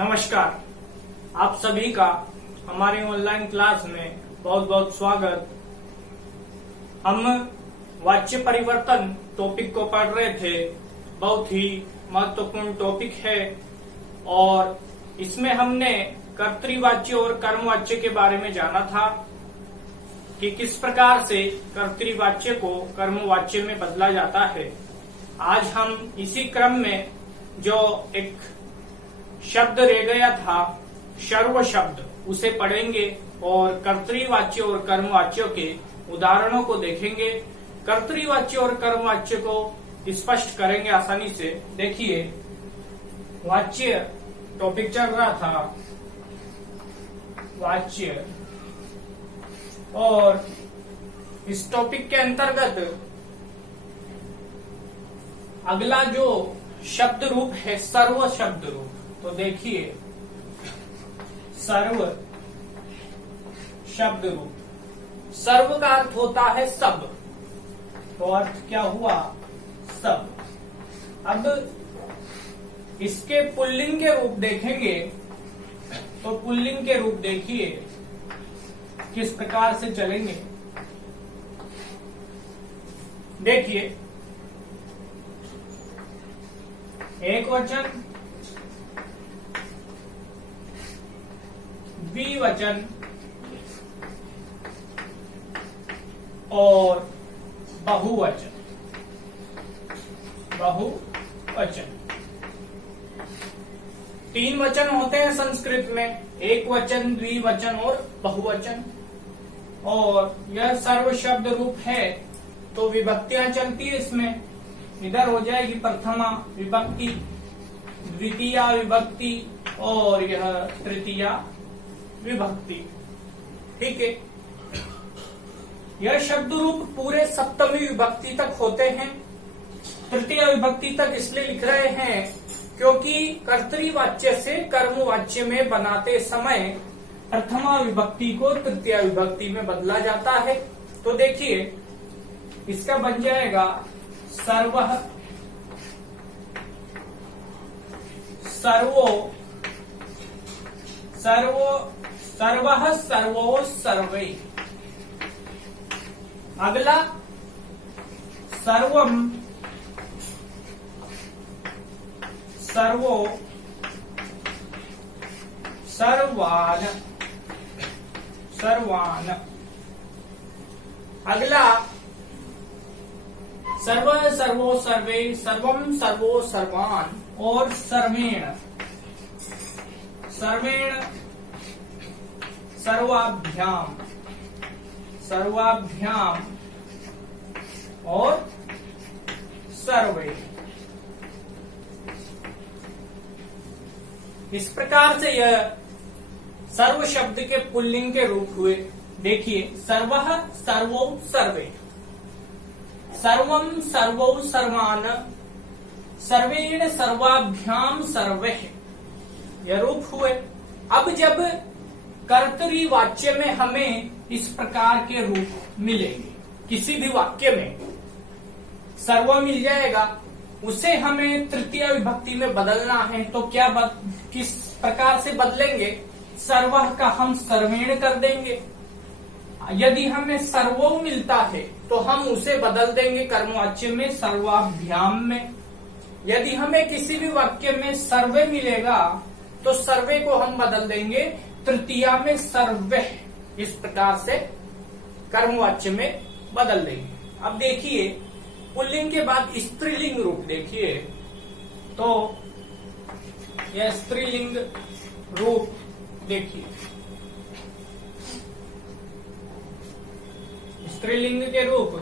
नमस्कार, आप सभी का हमारी ऑनलाइन क्लास में बहुत बहुत स्वागत। हम वाच्य परिवर्तन टॉपिक को पढ़ रहे थे। बहुत ही महत्वपूर्ण टॉपिक है और इसमें हमने कर्तृवाच्य और कर्मवाच्य के बारे में जाना था कि किस प्रकार से कर्तृवाच्य को कर्मवाच्य में बदला जाता है। आज हम इसी क्रम में जो एक शब्द रह गया था सर्व शब्द, उसे पढ़ेंगे और कर्तृवाच्य और कर्मवाच्य के उदाहरणों को देखेंगे। कर्तृवाच्य और कर्मवाच्य को स्पष्ट करेंगे आसानी से। देखिए, वाच्य टॉपिक चल रहा था, वाच्य, और इस टॉपिक के अंतर्गत अगला जो शब्द रूप है सर्व शब्द रूप। तो देखिए, सर्व शब्द रूप, सर्व का अर्थ होता है सब, तो अर्थ क्या हुआ? सब। अब इसके पुल्लिंग के रूप देखेंगे तो पुल्लिंग के रूप देखिए किस प्रकार से चलेंगे। देखिए, एक वचन, द्विवचन और बहुवचन। बहुवचन, तीन वचन होते हैं संस्कृत में, एक वचन, द्विवचन और बहुवचन। और यह सर्व शब्द रूप है तो विभक्तियां चलती है इसमें। इधर हो जाएगी प्रथमा विभक्ति, द्वितीया विभक्ति और यह तृतीया विभक्ति। ठीक है, यह शब्द रूप पूरे सप्तमी विभक्ति तक होते हैं। तृतीय विभक्ति तक इसलिए लिख रहे हैं क्योंकि कर्तृवाच्य से कर्मवाच्य में बनाते समय प्रथमा विभक्ति को तृतीय विभक्ति में बदला जाता है। तो देखिए, इसका बन जाएगा सर्वः, सर्वो, सर्वः, सर्वो, सर्वे। अगला सर्वम, सर्वो, सर्वान, सर्वान। अगला सर्व, सर्वो, सर्वे, सर्वम, सर्वो, सर्वान और सर्वेण, सर्वेण, सर्वाभ्याम, सर्वाभ्याम और सर्वे। इस प्रकार से यह सर्व शब्द के पुल्लिंग के रूप हुए। देखिए, सर्वः, सर्वो, सर्वे, सर्वम, सर्वो, सर्वान, सर्वेण, सर्वाभ्याम, सर्वे, यह रूप हुए। अब जब कर्तृवाच्य में हमें इस प्रकार के रूप मिलेंगे, किसी भी वाक्य में सर्व मिल जाएगा, उसे हमें तृतीय विभक्ति में बदलना है तो किस प्रकार से बदलेंगे? सर्वः का हम सर्वेण कर देंगे। यदि हमें सर्वो मिलता है तो हम उसे बदल देंगे कर्मवाच्य में सर्वाभ्याम में। यदि हमें किसी भी वाक्य में सर्वे मिलेगा तो सर्वे को हम बदल देंगे तृतीया में सर्वे। इस प्रकार से कर्मवाच्य में बदल देंगे। अब देखिए, पुल्लिंग के बाद स्त्रीलिंग रूप देखिए, तो यह स्त्रीलिंग रूप देखिए। स्त्रीलिंग के रूप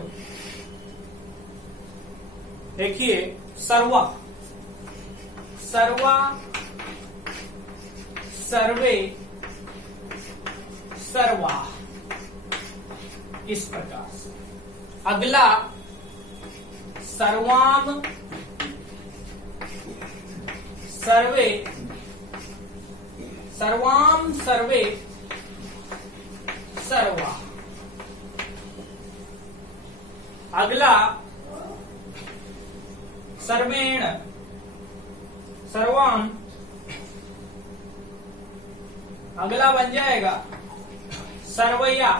देखिए, सर्वा, सर्वा, सर्वे, सर्वा, इस प्रकार से। अगला सर्वाम, सर्वे, सर्वाम, सर्वे, सर्वा। अगला सर्वेण, सर्वाम, अगला बन जाएगा सर्वया,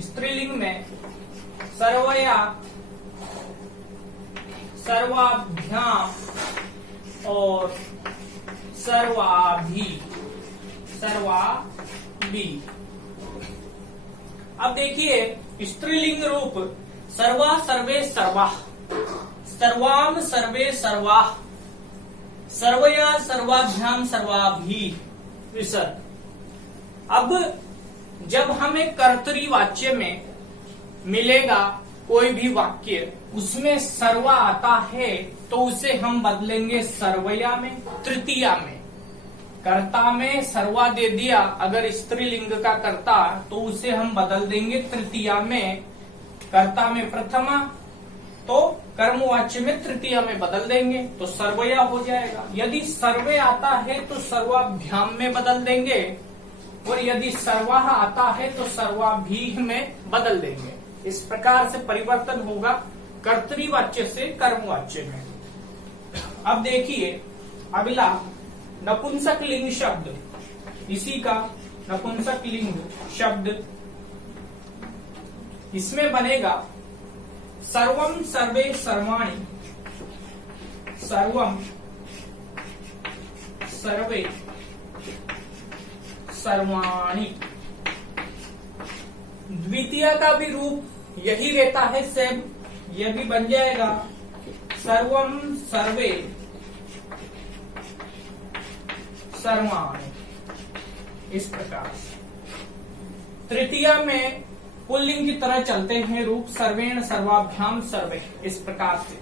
स्त्रीलिंग में सर्वया, सर्वाभ्याम और सर्वाभि, सर्वाभि। अब देखिए स्त्रीलिंग रूप सर्वा सर्वे सर्वा, सर्वाम सर्वे सर्वा, सर्वया सर्वाभ्याम सर्वाभि विसर्ग। अब जब हमें कर्तृवाच्य में मिलेगा कोई भी वाक्य, उसमें सर्वा आता है तो उसे हम बदलेंगे सर्वया में, तृतीया में। कर्ता में सर्वा दे दिया, अगर स्त्रीलिंग का कर्ता, तो उसे हम बदल देंगे तृतीया में। कर्ता में प्रथमा, तो कर्मवाच्य में तृतीया में बदल देंगे, तो सर्वया हो जाएगा। यदि सर्वे आता है तो सर्वाभ्याम में बदल देंगे, और यदि सर्वाह आता है तो सर्वाभि में बदल देंगे। इस प्रकार से परिवर्तन होगा कर्तृवाच्य से कर्मवाच्य में। अब देखिए अगला नपुंसक लिंग शब्द, इसी का नपुंसक लिंग शब्द, इसमें बनेगा सर्वम सर्वे सर्वाणि, सर्वम सर्वे सर्वाणि। द्वितीय का भी रूप यही रहता है सेम, यह भी बन जाएगा सर्वम सर्वे सर्वाणि, इस प्रकार से। तृतीया में पुल्लिंग की तरह चलते हैं रूप, सर्वेण सर्वाभ्याम सर्वे, इस प्रकार से।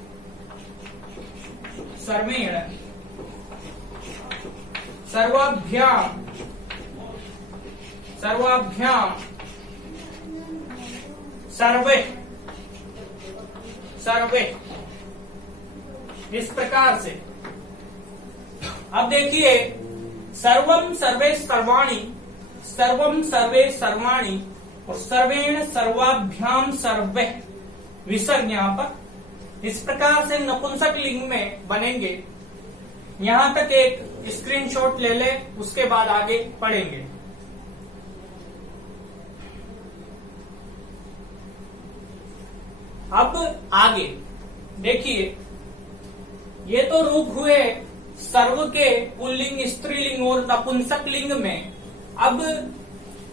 सर्वेण सर्वाभ्याम सर्वाभ्याम सर्वे सर्वे, इस प्रकार से। अब देखिए सर्वम सर्वे सर्वाणि, सर्वम सर्वे सर्वाणि और सर्वेण सर्वाभ्याम सर्वे विसर्ग यहां पर, इस प्रकार से नपुंसक लिंग में बनेंगे। यहां तक एक स्क्रीनशॉट ले ले, उसके बाद आगे पढ़ेंगे। अब आगे देखिए, ये तो रूप हुए सर्व के पुल्लिंग, स्त्रीलिंग और नपुंसक लिंग में। अब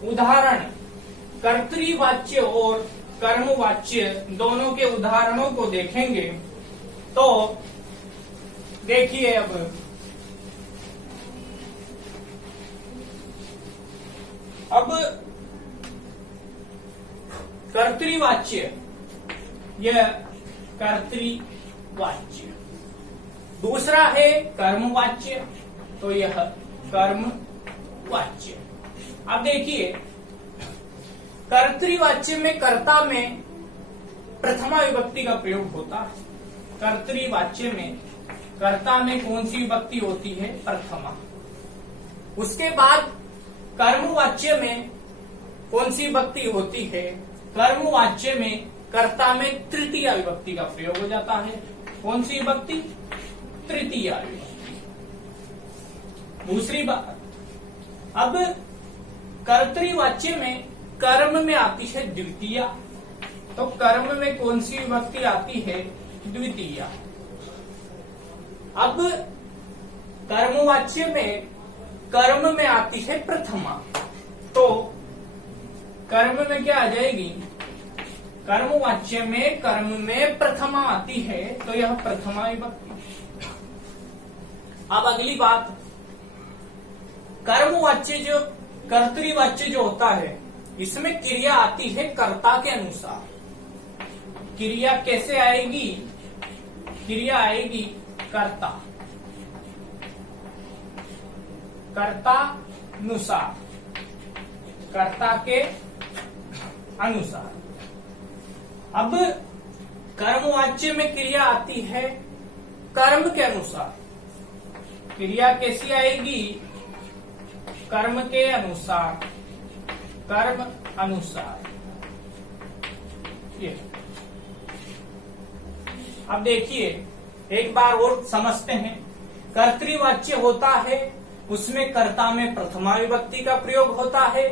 उदाहरण कर्तृवाच्य और कर्मवाच्य दोनों के उदाहरणों को देखेंगे। तो देखिए अब कर्तृवाच्य, यह कर्तृवाच्य। दूसरा है कर्मवाच्य, तो यह कर्मवाच्य। अब देखिए कर्तृवाच्य में कर्ता में प्रथमा विभक्ति का प्रयोग होता है। कर्तृवाच्य में कर्ता में कौन सी विभक्ति होती है? प्रथमा। उसके बाद कर्मवाच्य में कौन सी विभक्ति होती है? कर्मवाच्य में कर्ता में तृतीया विभक्ति का प्रयोग हो जाता है। कौन सी विभक्ति? तृतीया विभक्ति। दूसरी बात, अब कर्तृवाच्य में कर्म में आती है द्वितीया, तो कर्म में कौन सी विभक्ति आती है? द्वितीया। अब कर्मवाच्य में कर्म में आती है प्रथमा, तो कर्म में क्या आ जाएगी? कर्मवाच्य में कर्म में प्रथमा आती है, तो यह प्रथमा विभक्ति। अब अगली बात, कर्मवाच्य जो कर्तृवाच्य जो होता है, इसमें क्रिया आती है कर्ता के अनुसार। क्रिया कैसे आएगी? क्रिया आएगी कर्ता, कर्तानुसार, कर्ता के अनुसार। अब कर्मवाच्य में क्रिया आती है कर्म के अनुसार। क्रिया कैसी आएगी? कर्म के अनुसार, कर्म अनुसार। ये अब देखिए एक बार और समझते हैं। कर्तृवाच्य होता है उसमें कर्ता में प्रथमा विभक्ति का प्रयोग होता है,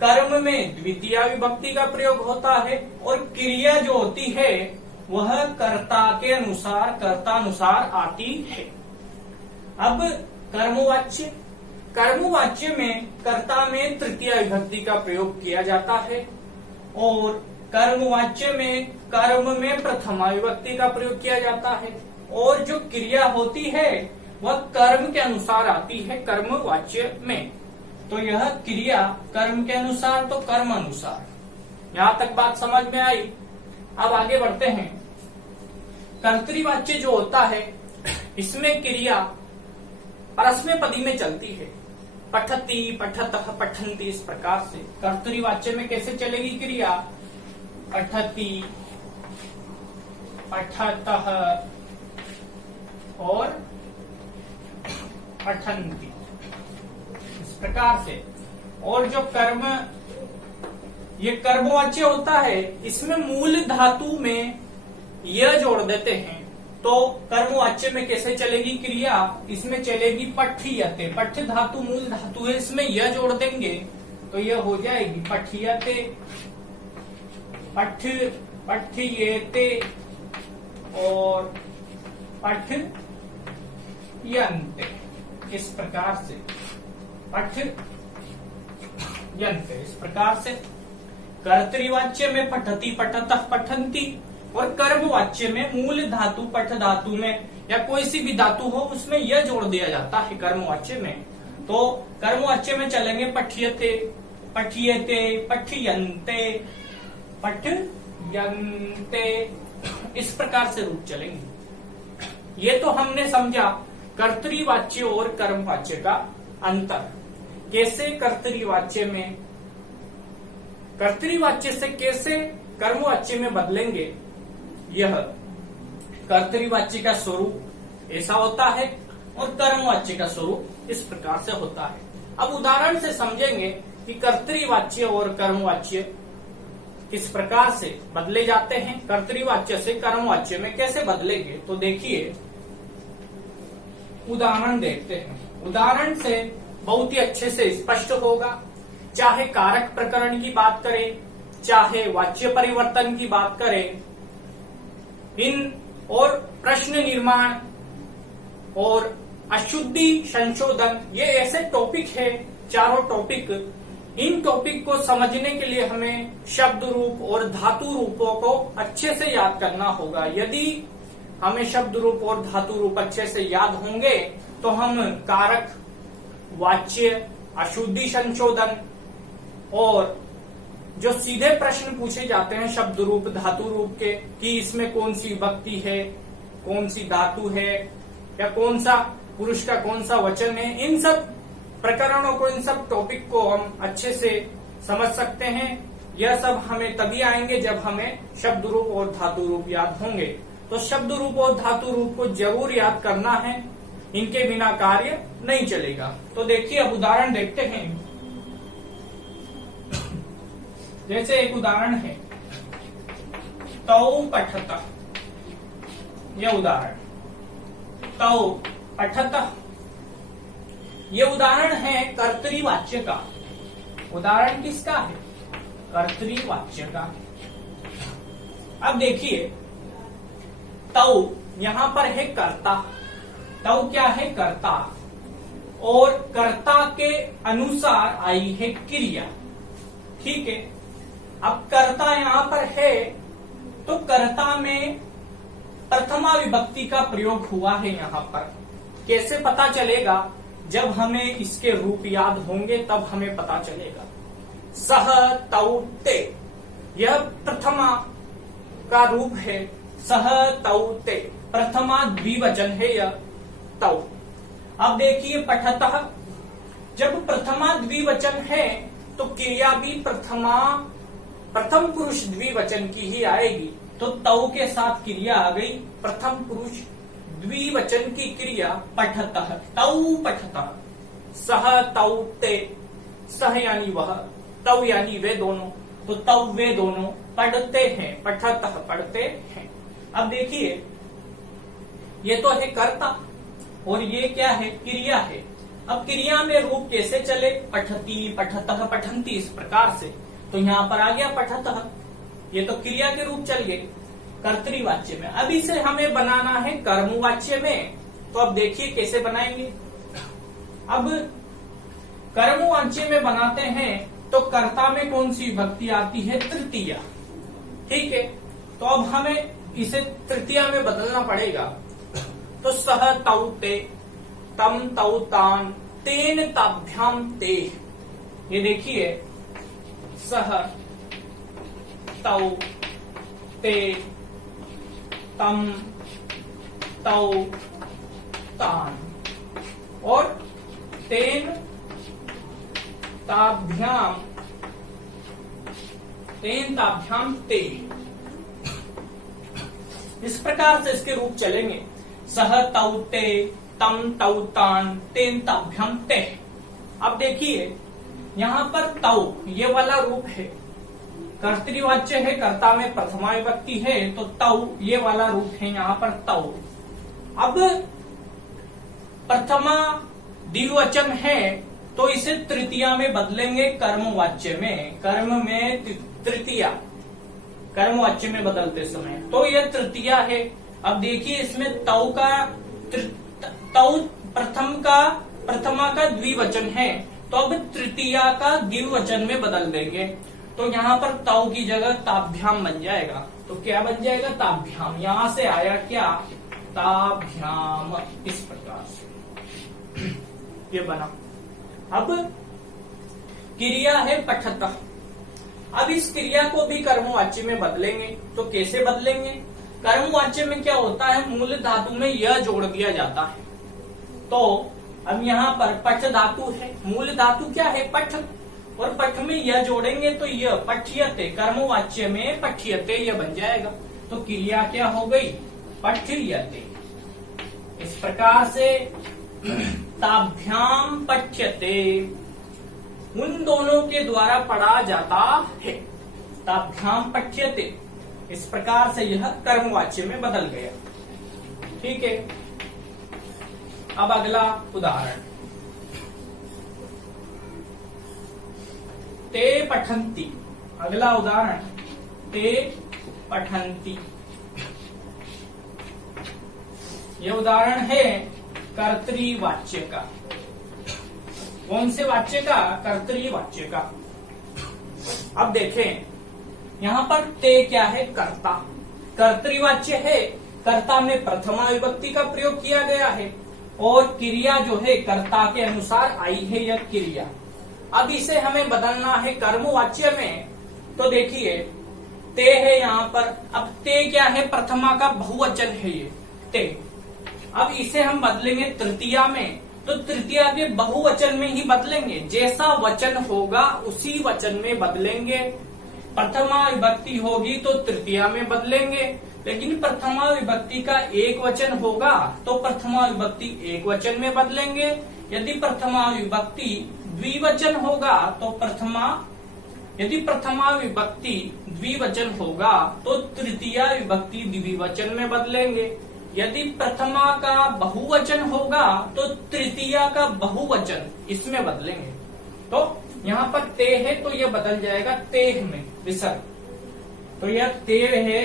कर्म में द्वितीय विभक्ति का प्रयोग होता है, और क्रिया जो होती है वह कर्तानुसार आती है। अब कर्मवाच्य, कर्मवाच्य में कर्ता में तृतीय विभक्ति का प्रयोग किया जाता है, और कर्मवाच्य में कर्म में प्रथमा विभक्ति का प्रयोग किया जाता है, और जो क्रिया होती है वह कर्म के अनुसार आती है कर्मवाच्य में। तो यह क्रिया कर्म के अनुसार तो कर्म अनुसार। यहां तक बात समझ में आई। अब आगे बढ़ते हैं। कर्तृवाच्य जो होता है इसमें क्रिया परस्मैपदी में चलती है, पठति, पठतः, पठन्ति, इस प्रकार से। कर्तृवाच्य में कैसे चलेगी क्रिया? पठति, पठतः और पठन्ति, इस प्रकार से। और जो कर्म, ये कर्मवाच्य होता है, इसमें मूल धातु में यह जोड़ देते हैं। तो कर्मवाच्य में कैसे चलेगी क्रिया? इसमें चलेगी पठ्यते, पठ्य धातु मूल धातु है, इसमें यह जोड़ देंगे तो यह हो जाएगी पठ्यते, पठ्येते और पठ्यन्ते, इस प्रकार से। पठ्यन्ते, इस प्रकार से। कर्तृवाच्य में पठति, पठतः, पठन्ति, और कर्मवाच्य में मूल धातु पठ धातु में या कोई सी भी धातु हो उसमें यह जोड़ दिया जाता है कर्मवाच्य में। तो कर्मवाच्य में चलेंगे पठ्यते, पठ्येते, पठ्यन्ते, पठ्यन्ते, इस प्रकार से रूप चलेंगे। ये तो हमने समझा कर्तृवाच्य और कर्मवाच्य का अंतर। कैसे कर्तृवाच्य से कैसे कर्मवाच्य में बदलेंगे। यह कर्तृवाच्य का स्वरूप ऐसा होता है और कर्मवाच्य का स्वरूप इस प्रकार से होता है। अब उदाहरण से समझेंगे कि कर्तृवाच्य और कर्मवाच्य किस प्रकार से बदले जाते हैं, कर्तृवाच्य से कर्मवाच्य में कैसे बदलेंगे। तो देखिए, उदाहरण देखते हैं। उदाहरण से बहुत ही अच्छे से स्पष्ट होगा। चाहे कारक प्रकरण की बात करें, चाहे वाच्य परिवर्तन की बात करें, इन और प्रश्न निर्माण और अशुद्धि संशोधन, ये ऐसे टॉपिक है, चारों टॉपिक। इन टॉपिक को समझने के लिए हमें शब्द रूप और धातु रूपों को अच्छे से याद करना होगा। यदि हमें शब्द रूप और धातु रूप अच्छे से याद होंगे तो हम कारक, वाच्य, अशुद्धि संशोधन और जो सीधे प्रश्न पूछे जाते हैं शब्द रूप धातु रूप के, कि इसमें कौन सी विभक्ति है, कौन सी धातु है, या कौन सा पुरुष का कौन सा वचन है, इन सब प्रकरणों को, इन सब टॉपिक को हम अच्छे से समझ सकते हैं। यह सब हमें तभी आएंगे जब हमें शब्द रूप और धातु रूप याद होंगे। तो शब्द रूप और धातु रूप को जरूर याद करना है, इनके बिना कार्य नहीं चलेगा। तो देखिए, अब उदाहरण देखते हैं। जैसे एक उदाहरण है, तौ पठतः, यह उदाहरण, तौ पठतः, यह उदाहरण है कर्तृवाच्य का। उदाहरण किसका है? कर्तृवाच्य का। अब देखिए, तौ यहां पर है कर्ता। तौ क्या है? कर्ता, और कर्ता के अनुसार आई है क्रिया। ठीक है। अब कर्ता यहां पर है तो कर्ता में प्रथमा विभक्ति का प्रयोग हुआ है यहां पर। कैसे पता चलेगा? जब हमें इसके रूप याद होंगे तब हमें पता चलेगा। सह, तौ, ते, यह प्रथमा का रूप है। सह, तौ, ते, प्रथमा द्विवचन है यह तौ। अब देखिए, पठतः, जब प्रथमा द्विवचन है तो क्रिया भी प्रथम पुरुष द्विवचन की ही आएगी। तो तौ के साथ क्रिया आ गई प्रथम पुरुष द्विवचन की क्रिया पठतः, तौ पठतः। सह, तौ, ते, सह यानी वह, तौ यानी वे दोनों, तो तौ वे दोनों पढ़ते हैं, पठतः पढ़ते हैं। अब देखिए, ये तो है कर्ता और ये क्या है? क्रिया है। अब क्रिया में रूप कैसे चले, पठती, पठतः, पठंती, इस प्रकार से। तो यहाँ पर आ गया पठतः, ये तो क्रिया के रूप चल गए कर्तृवाच्य में। अब इसे हमें बनाना है कर्मवाच्य में। तो अब देखिए कैसे बनाएंगे। अब कर्मवाच्य में बनाते हैं तो कर्ता में कौन सी विभक्ति आती है, तृतीया। ठीक है, तो अब हमें इसे तृतीया में बदलना पड़ेगा। तो सह तौ ते, तम तौ तान, तेन ताभ्याम ते। ये देखिए, सह तौ ते, तम तौ तान और तेन ताभ्याम, तेन ताभ्याम ते। इस प्रकार से इसके रूप चलेंगे। सह तौ ते, तम तौ तान, तेन ताभ्याम ते। अब देखिए यहाँ पर तौ ये वाला रूप है, कर्तृवाच्य है, कर्ता में प्रथमा विभक्ति है, तो तौ ये वाला रूप है यहाँ पर तौ। अब प्रथमा द्विवचन है तो इसे तृतीया में बदलेंगे कर्मवाच्य में। कर्म में तृतीया, कर्मवाच्य में बदलते समय तो यह तृतीया है। अब देखिए इसमें तौ का, तौ प्रथमा का द्विवचन है, तो अब तृतीया का द्विवचन में बदल देंगे। तो यहाँ पर तौ की जगह ताभ्याम बन जाएगा। तो क्या बन जाएगा, ताभ्याम। यहां से आया क्या, ताभ्याम, इस प्रकार से ये बना। अब क्रिया है पठतः। अब इस क्रिया को भी कर्मवाच्य में बदलेंगे। तो कैसे बदलेंगे, कर्मवाच्य में क्या होता है, मूल धातु में यह जोड़ दिया जाता है। तो अब यहाँ पर पठ धातु है, मूल धातु क्या है, पठ, और पठ में यह जोड़ेंगे तो यह पठ्यते, कर्मवाच्य में पठ्यते यह बन जाएगा। तो क्रिया क्या हो गई, पठ्यते। इस प्रकार से ताभ्याम पठ्यते, उन दोनों के द्वारा पढ़ा जाता है। ताभ्याम पठ्यते, इस प्रकार से यह कर्मवाच्य में बदल गया। ठीक है, अब अगला उदाहरण, ते पठन्ति। अगला उदाहरण, ते पठन्ति। यह उदाहरण है कर्तृवाच्य का। कौन से वाच्य का, कर्तृवाच्य का। अब देखें यहाँ पर ते क्या है, कर्ता, कर्तृवाच्य है, कर्ता में प्रथमा विभक्ति का प्रयोग किया गया है और क्रिया जो है कर्ता के अनुसार आई है यह क्रिया। अब इसे हमें बदलना है कर्मवाच्य में। तो देखिए ते है यहाँ पर, अब ते क्या है, प्रथमा का बहुवचन है ये ते। अब इसे हम बदलेंगे तृतीया में, तो तृतीया के बहुवचन में ही बदलेंगे। जैसा वचन होगा उसी वचन में बदलेंगे। प्रथमा विभक्ति होगी तो तृतीया में बदलेंगे, लेकिन प्रथमा विभक्ति का एक वचन होगा तो प्रथमा विभक्ति एक वचन में बदलेंगे। यदि प्रथमा विभक्ति द्विवचन होगा तो यदि प्रथमा विभक्ति द्विवचन होगा तो तृतीया विभक्ति द्विवचन में बदलेंगे। यदि प्रथमा का बहुवचन होगा तो तृतीया का बहुवचन इसमें बदलेंगे। तो यहाँ पर ते है तो यह बदल जाएगा तेह में, विसर्ग। तो यह तेह है,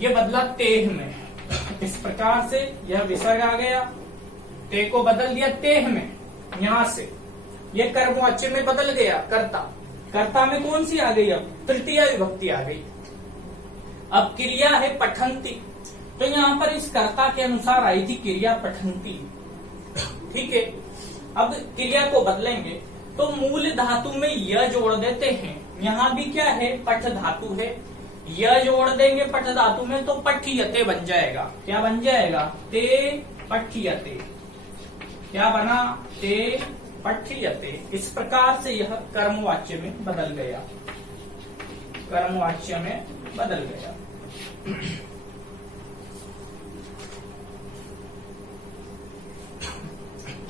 ये बदला तेह में। इस प्रकार से यह विसर्ग आ गया, ते को बदल दिया तेह में। यहाँ से यह कर्मवाच्य में बदल गया कर्ता। कर्ता में कौन सी आ गई, अब तृतीया विभक्ति आ गई। अब क्रिया है पठंती, तो यहाँ पर इस कर्ता के अनुसार आई थी क्रिया पठंती। ठीक है, अब क्रिया को बदलेंगे तो मूल धातु में य जोड़ देते हैं। यहाँ भी क्या है, पठ धातु है, य जोड़ देंगे पठ धातु में तो पठ्यते बन जाएगा। क्या बन जाएगा, ते पठ्यते। क्या बना, ते पठ्यते। इस प्रकार से यह कर्मवाच्य में बदल गया, कर्मवाच्य में बदल गया।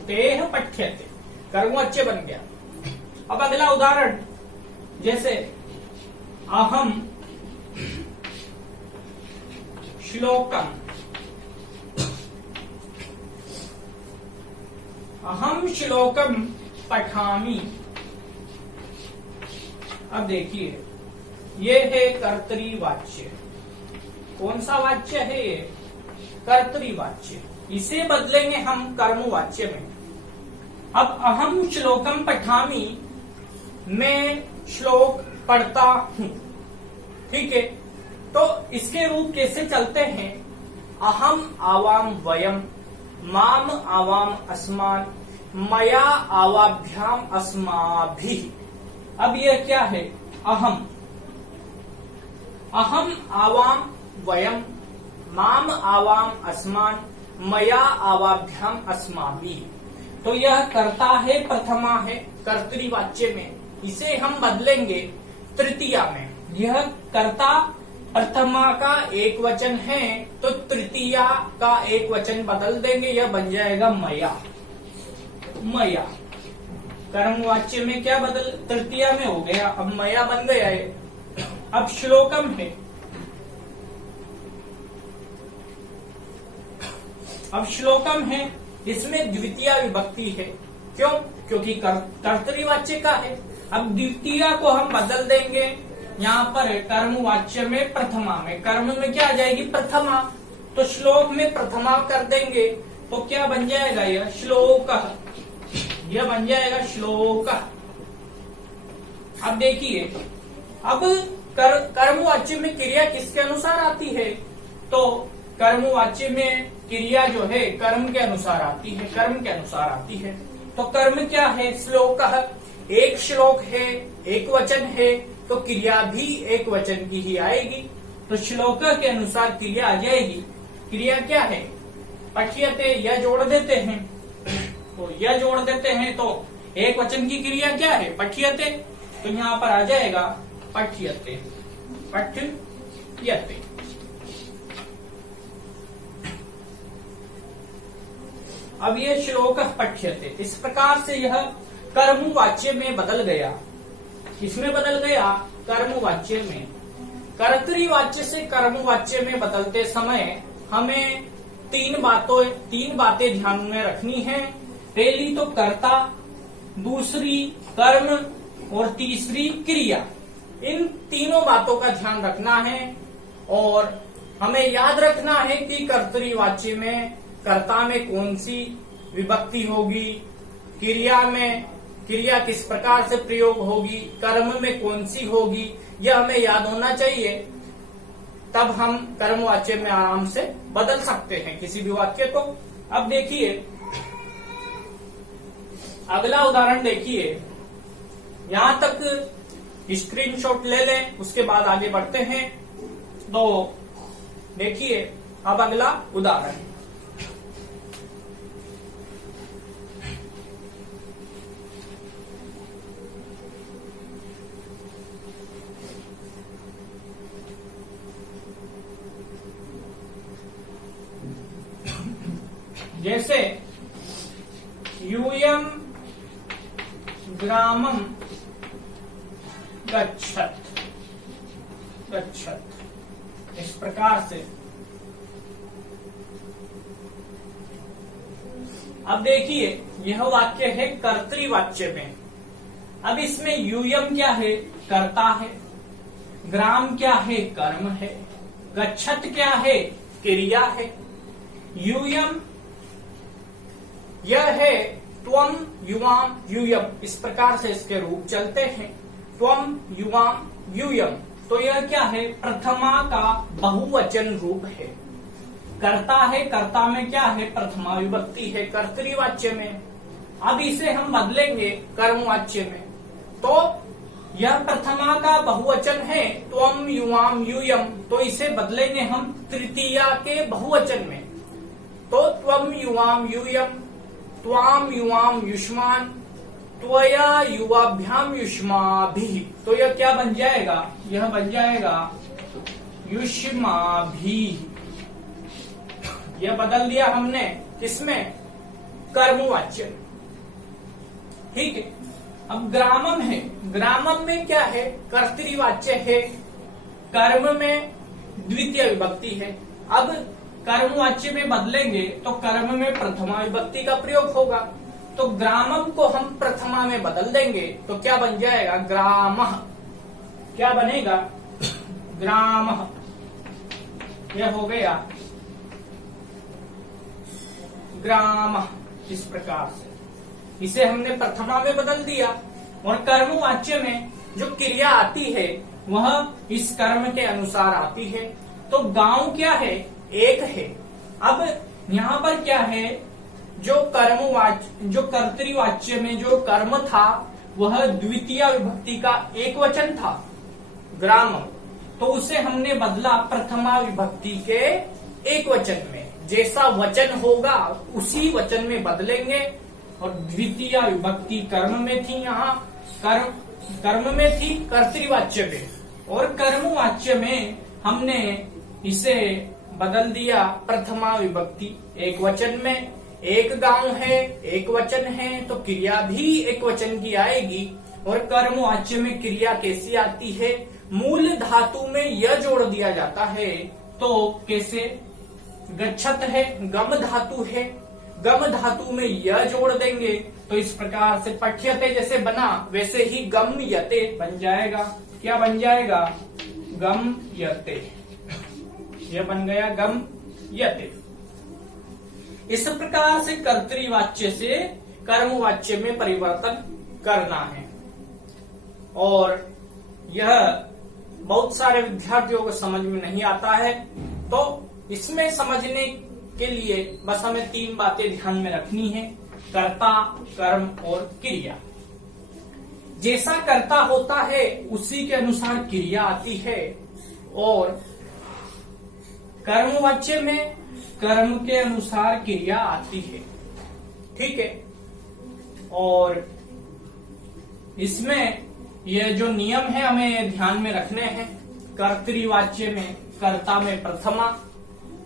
तेह पठ्यते, कर्मवाच्य बन गया। अब अगला उदाहरण, जैसे अहम श्लोकम अहम श्लोकम पठामि। अब देखिए, ये है कर्तरीवाच्य। कौन सा वाच्य है ये? कर्तरीवाच्य। इसे बदलेंगे हम कर्मवाच्य में। अब अहम श्लोकम पठामि, मैं श्लोक पढ़ता हूं। ठीक है, तो इसके रूप कैसे चलते हैं? अहम आवाम वयम, माम आवाम अस्मान, मया आवाभ्याम अस्माभिः। अब यह क्या है? अहम आवाम वयम, माम आवाम अस्मान, मया आवाभ्याम अस्माभिः। तो यह कर्ता है, प्रथमा है कर्तरीवाच्य में। इसे हम बदलेंगे तृतीया में। यह कर्ता प्रथमा का एक वचन है, तो तृतीया का एक वचन बदल देंगे, यह बन जाएगा मया। मया कर्मवाच्य में क्या बदल, तृतीया में हो गया, अब मया बन गया है। अब श्लोकम है, अब श्लोकम है, इसमें द्वितीय विभक्ति है। क्यों? क्योंकि कर्तरीवाच्य का है। अब द्वितीय को हम बदल देंगे, यहाँ पर कर्मवाच्य में प्रथमा में। कर्म में क्या आ जाएगी? प्रथमा। तो श्लोक में प्रथमा कर देंगे, तो क्या बन जाएगा? यह श्लोक, यह बन जाएगा श्लोक। अब देखिए, अब कर्मवाच्य में क्रिया किसके अनुसार आती है? तो कर्मवाच्य में क्रिया जो है कर्म के अनुसार आती है, कर्म के अनुसार आती है। तो कर्म क्या है? श्लोक। एक श्लोक है, एक वचन है, तो क्रिया भी एक वचन की ही आएगी। तो श्लोक के अनुसार क्रिया आ जाएगी। क्रिया क्या है? पठ्यते, यह जोड़ देते हैं, तो यह जोड़ देते हैं, तो एक वचन की क्रिया क्या है? पठ्यते। तो यहाँ पर आ जाएगा पठ्यते, पठ्यते। अब ये श्लोक पठ्यते, इस प्रकार से यह कर्मवाच्य में बदल गया। किसमें बदल गया? कर्मवाच्य में। कर्तरीवाच्य से कर्मवाच्य में बदलते समय हमें तीन बातें ध्यान में रखनी है। पहली तो कर्ता, दूसरी कर्म और तीसरी क्रिया। इन तीनों बातों का ध्यान रखना है और हमें याद रखना है कि कर्तरीवाच्य में कर्ता में कौन सी विभक्ति होगी, क्रिया किस प्रकार से प्रयोग होगी, कर्म में कौन सी होगी, यह हमें याद होना चाहिए। तब हम कर्मवाच्य में आराम से बदल सकते हैं किसी भी वाक्य को। अब देखिए, अगला उदाहरण देखिए। यहां तक स्क्रीनशॉट ले लें, उसके बाद आगे बढ़ते हैं। तो देखिए, अब अगला उदाहरण, जैसे यूयम ग्रामम गच्छत, इस प्रकार से। अब देखिए, यह वाक्य है कर्तरीवाच्य में। अब इसमें यूयम क्या है? कर्ता है। ग्राम क्या है? कर्म है। गच्छत क्या है? क्रिया है। यूयम यह है त्वम युवाम यूयम, इस प्रकार से इसके रूप चलते हैं। त्वम युवाम यूयम, तो यह क्या है? प्रथमा का बहुवचन रूप है। कर्ता है, कर्ता में क्या है? प्रथमा विभक्ति है कर्तरीवाच्य में। अब इसे हम बदलेंगे कर्मवाच्य में, तो यह प्रथमा का बहुवचन है त्वम युवाम यूयम, तो इसे बदलेंगे हम तृतीया के बहुवचन में। तो त्वम युवाम यूयम, त्वाम युवाम युष्मान, त्वया युवाभ्याम युष्माभिः। तो यह क्या बन जाएगा? यह बन जाएगा युष्माभिः। यह बदल दिया हमने किसमें? कर्मवाच्य। ठीक है। अब ग्रामम है, ग्रामम में क्या है? कर्तरीवाच्य है, कर्म में द्वितीय विभक्ति है। अब कर्मवाच्य में बदलेंगे तो कर्म में प्रथमा विभक्ति का प्रयोग होगा। तो ग्रामम को हम प्रथमा में बदल देंगे तो क्या बन जाएगा, ग्रामः। क्या बनेगा, ग्रामः। यह हो गया ग्रामः। इस प्रकार से इसे हमने प्रथमा में बदल दिया। और कर्मवाच्य में जो क्रिया आती है वह इस कर्म के अनुसार आती है। तो गांव क्या है, एक है। अब यहाँ पर क्या है, जो कर्तृवाच्य में जो कर्म था वह द्वितीय विभक्ति का एक वचन था, ग्राम। तो उसे हमने बदला प्रथमा विभक्ति के एक वचन में। जैसा वचन होगा उसी वचन में बदलेंगे। और द्वितीय विभक्ति कर्म में थी, यहाँ कर्म में थी कर्तृवाच्य में, और कर्मवाच्य में हमने इसे बदल दिया प्रथमा विभक्ति एक वचन में। एक गांव है, एक वचन है, तो क्रिया भी एक वचन की आएगी। और कर्मवाच्य में क्रिया कैसी आती है, मूल धातु में य जोड़ दिया जाता है। तो कैसे, गच्छत है, गम धातु है, गम धातु में य जोड़ देंगे तो इस प्रकार से पठ्यते जैसे बना वैसे ही गम यते बन जाएगा। क्या बन जाएगा, गम यते। यह बन गया गम यते। इस प्रकार से कर्तृवाच्य से कर्मवाच्य में परिवर्तन करना है। और यह बहुत सारे विद्यार्थियों को समझ में नहीं आता है। तो इसमें समझने के लिए बस हमें 3 बातें ध्यान में रखनी है, कर्ता, कर्म और क्रिया। जैसा कर्ता होता है उसी के अनुसार क्रिया आती है। और कर्मवाच्य में कर्म के अनुसार क्रिया आती है, ठीक है। और इसमें यह जो नियम है हमें ध्यान में रखने हैं। कर्तृवाच्य में कर्ता में प्रथमा,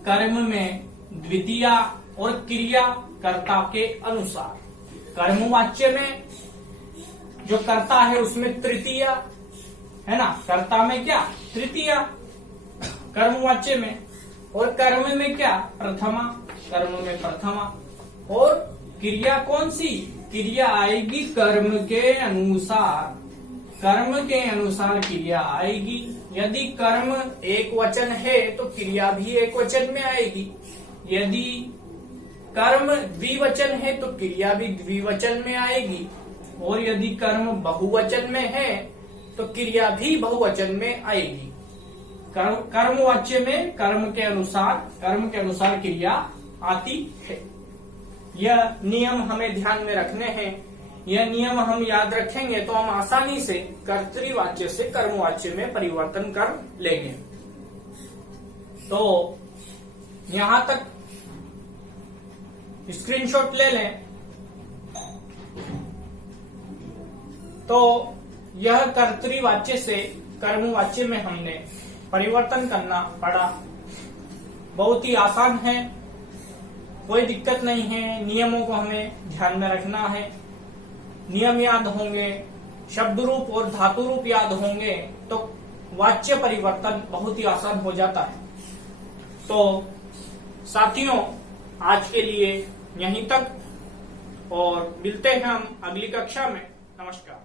कर्म में द्वितीया और क्रिया कर्ता के अनुसार। कर्मवाच्य में जो कर्ता है उसमें तृतीया है ना, कर्ता में क्या, तृतीया कर्मवाच्य में। और कर्म में क्या, प्रथमा, कर्म में प्रथमा। और क्रिया कौन सी, क्रिया आएगी कर्म के अनुसार, कर्म के अनुसार क्रिया आएगी। यदि कर्म एक वचन है तो क्रिया भी एक वचन में आएगी। यदि कर्म द्विवचन है तो क्रिया भी द्विवचन में आएगी। और यदि कर्म बहुवचन में है तो क्रिया भी बहुवचन में आएगी। कर्मवाच्य में कर्म के अनुसार क्रिया आती है। यह नियम हमें ध्यान में रखने हैं। यह नियम हम याद रखेंगे तो हम आसानी से कर्तृवाच्य से कर्मवाच्य में परिवर्तन कर लेंगे। तो यहां तक स्क्रीनशॉट ले लें। तो यह कर्तृवाच्य से कर्मवाच्य में हमने परिवर्तन करना पड़ा। बहुत ही आसान है, कोई दिक्कत नहीं है। नियमों को हमें ध्यान में रखना है। नियम याद होंगे, शब्द रूप और धातु रूप याद होंगे तो वाच्य परिवर्तन बहुत ही आसान हो जाता है। तो साथियों, आज के लिए यहीं तक और मिलते हैं हम अगली कक्षा में। नमस्कार।